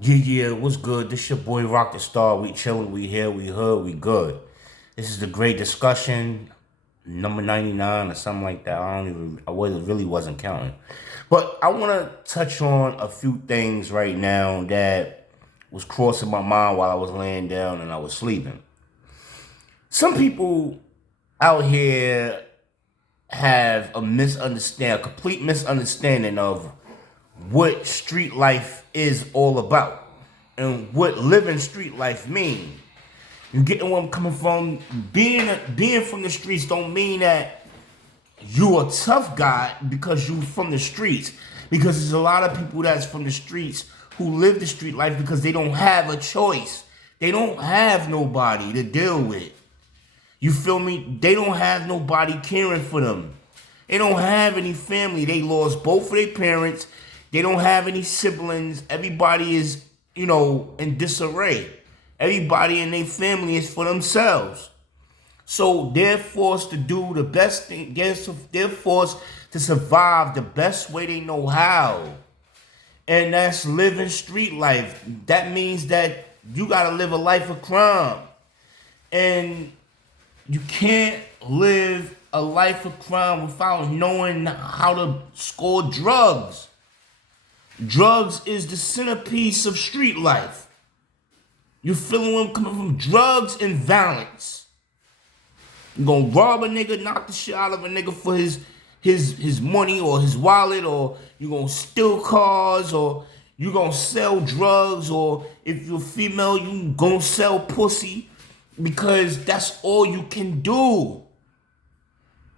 Yeah, what's good? This your boy Rocdastar. We chillin', we here, we heard, we good. This is the great discussion, number 99 or something like that. Really wasn't counting. But I want to touch on a few things right now that was crossing my mind while I was laying down and I was sleeping. Some people out here have a complete misunderstanding of what street life is all about and what living street life mean. You getting where I'm coming from? Being from the streets don't mean that you a tough guy because you from the streets. Because there's a lot of people that's from the streets who live the street life because they don't have a choice. They don't have nobody to deal with. You feel me? They don't have nobody caring for them. They don't have any family. They lost both of their parents. They don't have any siblings. Everybody is, in disarray. Everybody in their family is for themselves. So they're forced to do the best thing. They're forced to survive the best way they know how. And that's living street life. That means that you gotta live a life of crime. And you can't live a life of crime without knowing how to score drugs. Drugs is the centerpiece of street life. You feeling where I'm coming from? Drugs and violence. You gonna rob a nigga, knock the shit out of a nigga for his money or his wallet, or you gonna steal cars, or you gonna sell drugs, or if you're female, you gonna sell pussy, because that's all you can do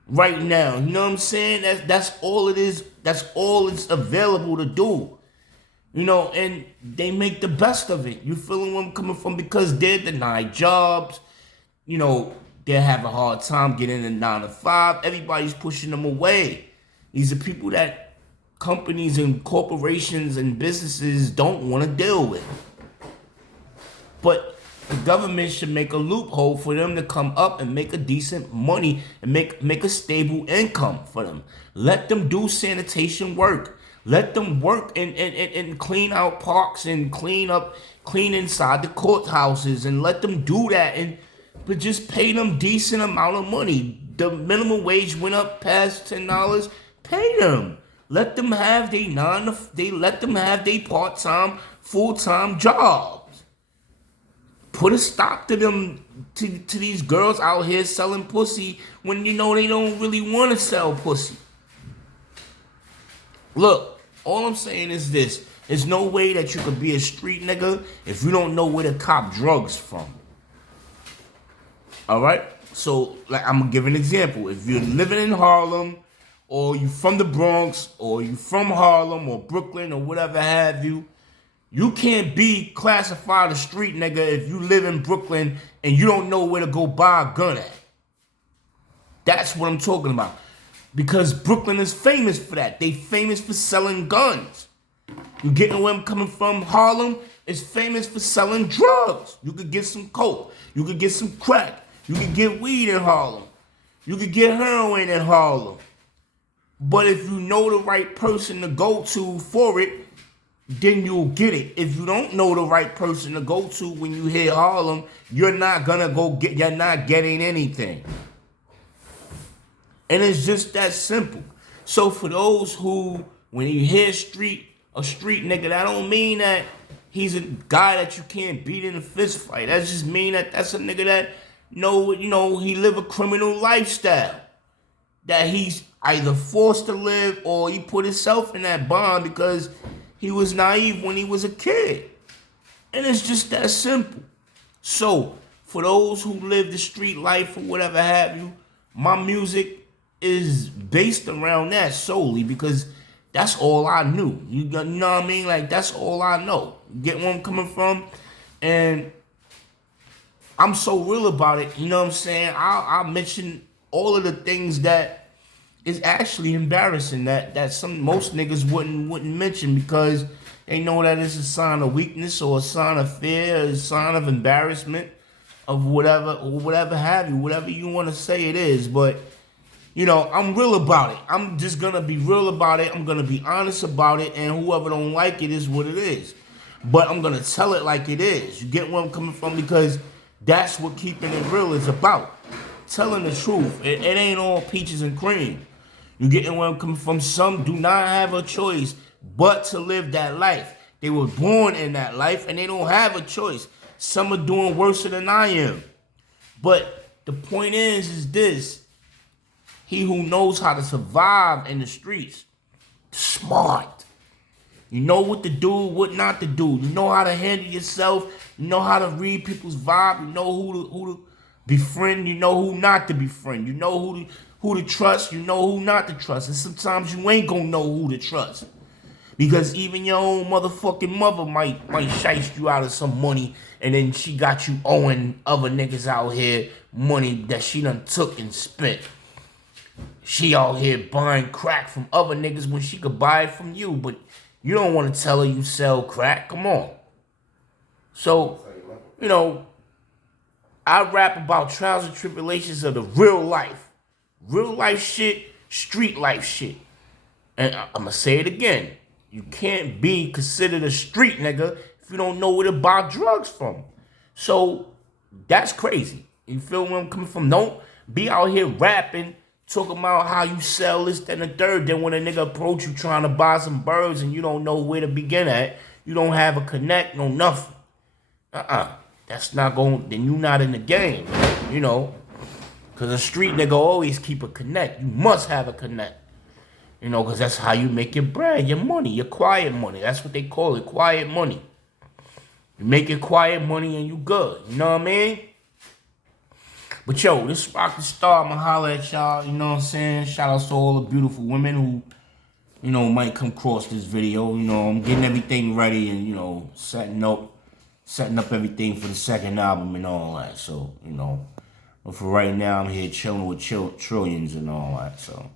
right now. You know what I'm saying? That's all it is. That's all it's available to do. And they make the best of it. You feeling where I'm coming from? Because they're denied jobs. They have a hard time getting a 9 to 5. Everybody's pushing them away. These are people that companies and corporations and businesses don't want to deal with. But the government should make a loophole for them to come up and make a decent money and make a stable income for them. Let them do sanitation work. Let them work and clean out parks and clean inside the courthouses, and let them do that, but just pay them decent amount of money. The minimum wage went up past $10. Pay them. Let them have let them have their part-time, full-time jobs. Put a stop to them, to these girls out here selling pussy when they don't really want to sell pussy. Look, all I'm saying is this. There's no way that you could be a street nigga if you don't know where to cop drugs from. Alright? So, I'm going to give an example. If you're living in Harlem, or you from the Bronx, or you from Harlem, or Brooklyn, or whatever have you, you can't be classified a street nigga if you live in Brooklyn and you don't know where to go buy a gun at. That's what I'm talking about. Because Brooklyn is famous for that. They famous for selling guns. You getting where I'm coming from? Harlem is famous for selling drugs. You could get some coke. You could get some crack. You could get weed in Harlem. You could get heroin in Harlem. But if you know the right person to go to for it, then you'll get it. If you don't know the right person to go to when you hit Harlem, you're not getting anything. And it's just that simple. So for those who, when you hear a street nigga, that don't mean that he's a guy that you can't beat in a fist fight. That just mean that that's a nigga that he live a criminal lifestyle. That he's either forced to live or he put himself in that bond because he was naive when he was a kid. And it's just that simple. So, for those who live the street life or whatever have you, my music is based around that solely because that's all I knew. You know what I mean? That's all I know. Get where I'm coming from? And I'm so real about it. You know what I'm saying? I'll mention all of the things that is actually embarrassing that most niggas wouldn't mention because they know that it's a sign of weakness or a sign of fear, or a sign of embarrassment, of whatever have you, whatever you want to say it is. But I'm real about it. I'm just gonna be real about it. I'm gonna be honest about it, and whoever don't like it is what it is. But I'm gonna tell it like it is. You get where I'm coming from? Because that's what keeping it real is about. Telling the truth. It ain't all peaches and cream. You getting where I'm coming from? Some do not have a choice but to live that life. They were born in that life and they don't have a choice. Some are doing worse than I am. But the point is this. He who knows how to survive in the streets, smart. You know what to do, what not to do. You know how to handle yourself. You know how to read people's vibe. You know who to befriend. You know who not to befriend. You know who to trust. You know who not to trust. And sometimes you ain't gonna know who to trust. Because even your own motherfucking mother might shiest you out of some money, and then she got you owing other niggas out here money that she done took and spent. She out here buying crack from other niggas when she could buy it from you, but you don't want to tell her you sell crack. Come on. So, you know, I rap about trials and tribulations of the real life. Real life shit, street life shit. And I'm going to say it again. You can't be considered a street nigga if you don't know where to buy drugs from. So, that's crazy. You feel where I'm coming from? Don't be out here rapping, talking about how you sell this, that, and the third. Then when a nigga approach you trying to buy some birds and you don't know where to begin at, you don't have a connect, no nothing. That's not going, then you not in the game, you know. Because a street nigga always keep a connect. You must have a connect. You know, because that's how you make your bread, your money, your quiet money. That's what they call it, quiet money. You make your quiet money and you good. You know what I mean? But yo, this is Rocdastar. I'ma holler at y'all. You know what I'm saying? Shout out to all the beautiful women who, you know, might come across this video. You know, I'm getting everything ready and, you know, setting up everything for the second album and all that. So, you know, but for right now, I'm here chilling with Trillions and all that. So,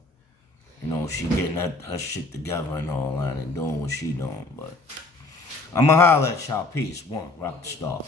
you know, she getting her shit together and all that and doing what she doing. But I'ma holler at y'all. Peace. One, Rocdastar.